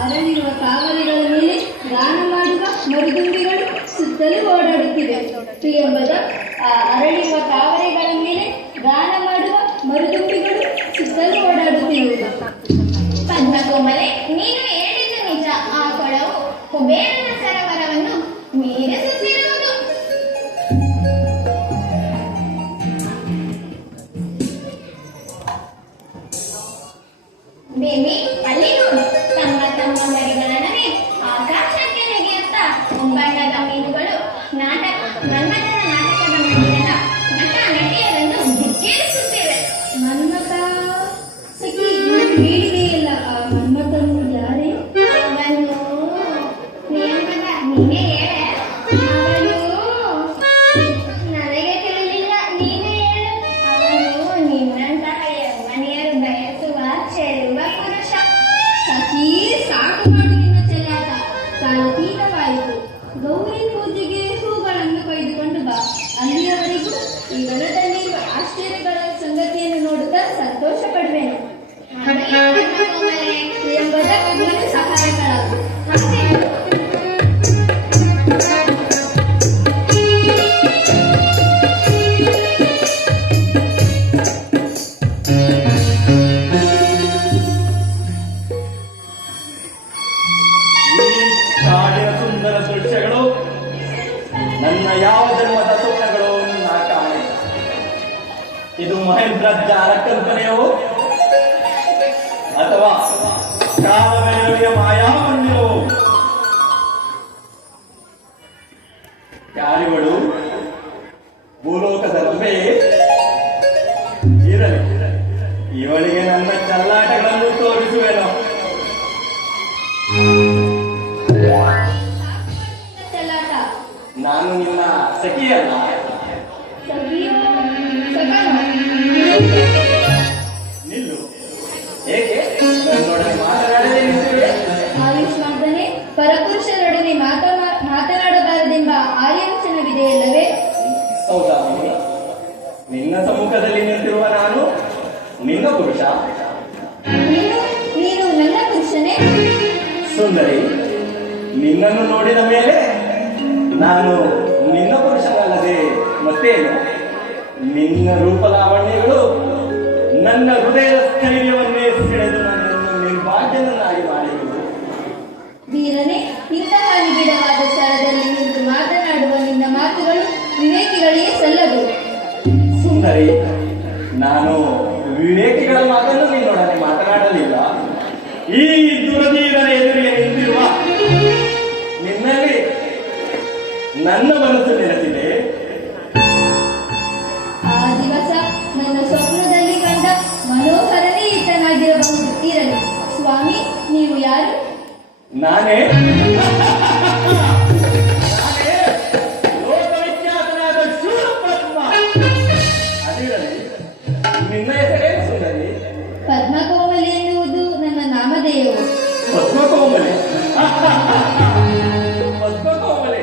ಅರಳಿರುವ ಕಾವಲಿಗಳ ಮೇಲೆ ಗಾನ ಮಾಡುವ ಮರುದುಂಬಿಗಳು ಸುತ್ತಲೂ ಓಡಾಡುತ್ತಿವೆ. ಪ್ರಿಯಂಬದ ಅರಳಿರುವ ಕಾವಲಿಗಳ ಮೇಲೆ ಗಾನ ಮಾಡುವ ಮರುದುಂಬಿಗಳು ಸುತ್ತಲೂ ಓಡಾಡುತ್ತಿರುವುದು. ಪದ್ಮಕೋಮಲೆ, ನೀನು ಹೇಳಿದ್ದು ನಿಜ. ಆ ಕೊಳವು ಕುಬೇರನ ಸರೋವರವನ್ನು ಮೀರಿಸುತ್ತಿರುವುದು. ದೇವಿ, ಅಲ್ಲಿ ನೋಡು, ತಮ್ಮ ತಮ್ಮ ಮರಿಗಳ ನಡೆ ಆಕಾಶಕ್ಕೆ ನೆಗೆಯುತ್ತಾ ಬಣ್ಣದ ಮೀನುಗಳು ಮನ್ಮಥನ ನಾಟಕದ ಮಂದಿರದ ನಟ ನಟಿಯರನ್ನು ಧಿಕ್ಕರಿಸುತ್ತಿವೆ. ಮನ್ಮಥ ಸಖಿ ಹೇಳಿದೆಯಲ್ಲ, ಆ ಮನ್ಮಥನು ಯಾರೇ? ಅವನು ಪ್ರಿಯಂಬದ, ನೀನೇ ಹೇಳೆ. ಅವನು ನನಗೆ ತಿಳಿಲಿಲ್ಲ, ನೀನೇ ಹೇಳು. ಅವನು ನಿನ್ನಂತಹ ಯೌವನಿಯರು ಬಯಸುವ ಚೆಲುವ ಪುರುಷ. ಸಖಿ, ಸಾಕು ಮಾಡು ನಿನ್ನ ಚೆಲ್ಲಾಟ. ಕಾಲತೀತವಾಯಿತು. ಗೌರಿ ಪೂಜೆಗೆ ಹೂಗಳನ್ನು ಕೊಯ್ದುಕೊಂಡು ಬಾ. ಅಲ್ಲಿಯವರೆಗೂ ಈ ವನದಲ್ಲಿರುವ ಆಶ್ಚರ್ಯಗಳ ಸಂಗತಿಯನ್ನು ನೋಡುತ್ತಾ ಸಂತೋಷ ಪಡುವೆನು. ಪ್ರಿಯಂಬದ, ನೀನು ಸಹಾಯಕಳಾಗು. ಕಾಡಿನ ಸುಂದರ ದೃಶ್ಯಗಳು ನನ್ನ ಯಾವ ಜನ್ಮದ ಸ್ವಪ್ನಗಳು ನಾ ಕಾಣೆ. ಇದು ಮಹೇಂದ್ರಜ್ಞಾನ ಕಲ್ಪನೆಯೋ ಅಥವಾ ಕಾಲವೆಳೆಯುವ ಮಾಯಾಮಂದಿರವೋ? ಯಾರಿವಳು? ಭೂಲೋಕದ ರಂಬೆ ಇರಲಿ, ಇವಳಿಗೆ ನನ್ನ ಚಲ್ಲಾಟಗಳನ್ನು ತೋರಿಸುವೆನು. ಚೆಲ್ಲಾಟ ನಾನು ನಿನ್ನ ಸಖಿಯಲ್ಲ. ಸಖಿಯೋ ಸಖನೋ? ನಿಲ್ಲು. ಏಕೆ ನನ್ನೊಡನೆ ಮಾತನಾಡದೆ ನಿಂತಿರುವೆ? ಆಯುಷ್ಮಾರ್ಧನೆ, ಪರಪುರುಷರೊಡನೆ ಮಾತನಾಡಬಾರದೆಂಬ ಆರ್ಯವಚನವಿದೆಯಲ್ಲವೇ? ಸೌದಾಮಿನಿ, ನಿನ್ನ ಸಮ್ಮುಖದಲ್ಲಿ ನಿಂತಿರುವ ನಾನು ನಿನ್ನ ಪುರುಷ. ನೀನು ನನ್ನ ಪುರುಷನೇ? ಸುಂದರಿ, ನಿನ್ನನ್ನು ನೋಡಿದ ಮೇಲೆ ನಾನು ನಿನ್ನ ಪುರುಷನಲ್ಲದೆ ಮತ್ತೇನು? ನಿನ್ನ ರೂಪಲಾವಣ್ಯಗಳು ನನ್ನ ಹೃದಯದ ಸ್ಥೈರ್ಯವನ್ನೇ ಸೆಳೆದು ನನ್ನನ್ನು ನಿರ್ಭಾಗ್ಯನನ್ನಾಗಿ ಮಾಡಿರುವುದು. ವೀರನೇ, ಇಂತಹ ನಿಬಿಡವಾದ ಸ್ಥಳದಲ್ಲಿ ನಿಂತು ಮಾತನಾಡುವ ನಿನ್ನ ಮಾತುಗಳು ವಿವೇಕಿಗಳಿಗೆ ಸಲ್ಲದು. ಸುಂದರಿ, ನಾನು ವಿವೇಕಿಗಳ ಮಾತನ್ನು ನಿನ್ನೊಡನೆ ಮಾತನಾಡಲಿಲ್ಲ. ಈ ದುರದೀರನ ಎದುರಿಗೆ ನಿಂತಿರುವ ನಿನ್ನಲ್ಲಿ ನನ್ನ ಮನಸ್ಸು ನೆಲೆಸಿದೆ. ಆ ದಿವಸ ನನ್ನ ಸ್ವಪ್ನದಲ್ಲಿ ಕಂಡ ಮನೋಹರನೇ ಈತನಾಗಿರಬಹುದು. ಇರಲಿ ಸ್ವಾಮಿ, ನೀವು ಯಾರು? ನಾನೇ ಲೋಕವಿಖ್ಯಾತನಾದ ಶೂರಪದ್ಮ. ಅದಿರಲಿ, ನಿನ್ನ ಹೆಸರೇನು ಸುಂದರಿ? ಪದ್ಮಕೋಮಲಿ ಎನ್ನುವುದು ನನ್ನ ನಾಮಧೇಯವು. ಪದ್ಮಕೋಮಲೆ. ಪದ್ಮಕೋಮಲೆ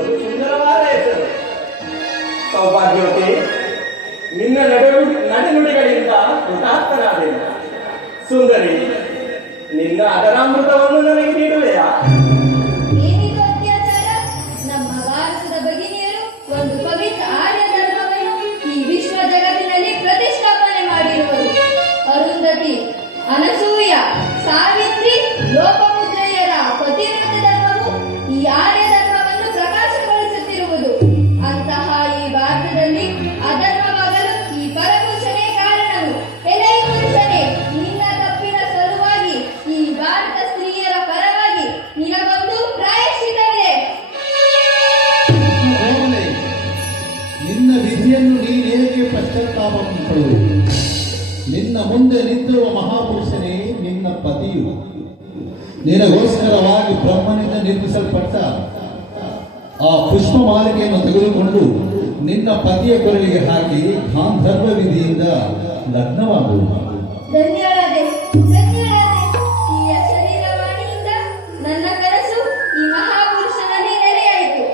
ಒಂದು ಸುಂದರವಾದ ಹೆಸರು. ಸೌಭಾಗ್ಯವತಿ, ನಿನ್ನ ನಡೆನುಡಿಗಳಿಂದ ಕೃತಾರ್ಥನಾದೇನು. ಸುಂದರಿ, ನಿನ್ನ ಅದರಾಮೃತವನ್ನು ನನಗೆ ನೀಡುವೆಯಾ? ಏನಿದು ಅತ್ಯಾಚಾರ? ನಮ್ಮ ಭಾರತದ ಭಗಿನಿಯರು ಒಂದು ಪವಿತ್ರ ಆರ್ಯ ಧರ್ಮವನ್ನು ಈ ವಿಶ್ವ ಜಗತ್ತಿನಲ್ಲಿ ಪ್ರತಿಷ್ಠಾಪನೆ ಮಾಡಿರುವರು. ಅರುಂಧತಿ, ಅನಸೂಯ, ಸಾವಿತ್ರಿ, ಲೋಪಮುದ್ರೆಯರ ಪತಿವ್ರತ ಧರ್ಮವು ಈ ಆರ್ಯ ಧರ್ಮವನ್ನು ಪ್ರಕಾಶಗೊಳಿಸುತ್ತಿರುವುದು. ಅಂತಹ ಈ ಭಾರತದಲ್ಲಿ ಅಧರ್ಮವಾಗಲು ಈ ಪರಪುರುಷನೇ ಕಾರಣವು. ಎಲೈ ಪುರುಷನೇ, ನಿನ್ನ ತಪ್ಪಿನ ಸಲುವಾಗಿ ಈ ಭಾರತ ಸ್ತ್ರೀಯರ ಪರವಾಗಿ ನಿನಗೊಂದು ಪ್ರಾಯಶ್ಚಿತವಿದೆ. ನಿನ್ನ ವಿಧಿಯನ್ನು ನೀನೇಕೆ ಪಶ್ಚಾತ್ತಾಪ ಪಡುವೆ? ಮುಂದೆ ನಿಂತಿರುವ ಮಹಾಪುರುಷನೇ ನಿನ್ನ ಪತಿಯು. ನಿನಗೋಸ್ಕರವಾಗಿ ಬ್ರಹ್ಮನಿಂದ ನಿರ್ಮಿಸಲ್ಪಟ್ಟ ಆ ಪುಷ್ಪ ಮಾಲಿಕೆಯನ್ನು ತೆಗೆದುಕೊಂಡು ನಿನ್ನ ಪತಿಯ ಕೊರಳಿಗೆ ಹಾಕಿ ಗಾಂಧರ್ವ ವಿಧಿಯಿಂದ ಲಗ್ನವಾಗುವುದು. ಧನ್ಯಳಾದೆ ಧನ್ಯಳಾದೆ. ಈ ಶರೀರವಾಣಿಯಿಂದ ನನ್ನ ಕನಸು ಈ ಮಹಾಪುರುಷನಲ್ಲಿ ನೆಲೆಯಾಯಿತು.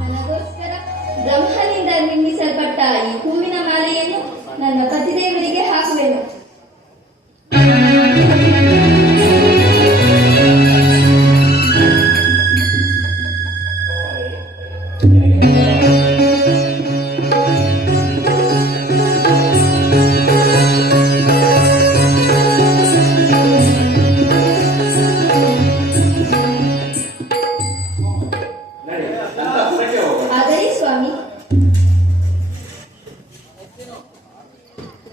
ನನಗೋಸ್ಕರ ಬ್ರಹ್ಮನಿಂದ ನಿರ್ಮಿಸಲ್ಪಟ್ಟ ಈ ಹೂವಿನ ಮಾಲೆಯನ್ನು ನನ್ನ ಪತಿದೇವರಿಗೆ ಹಾಕುವೆನು. ನಿನಗೆ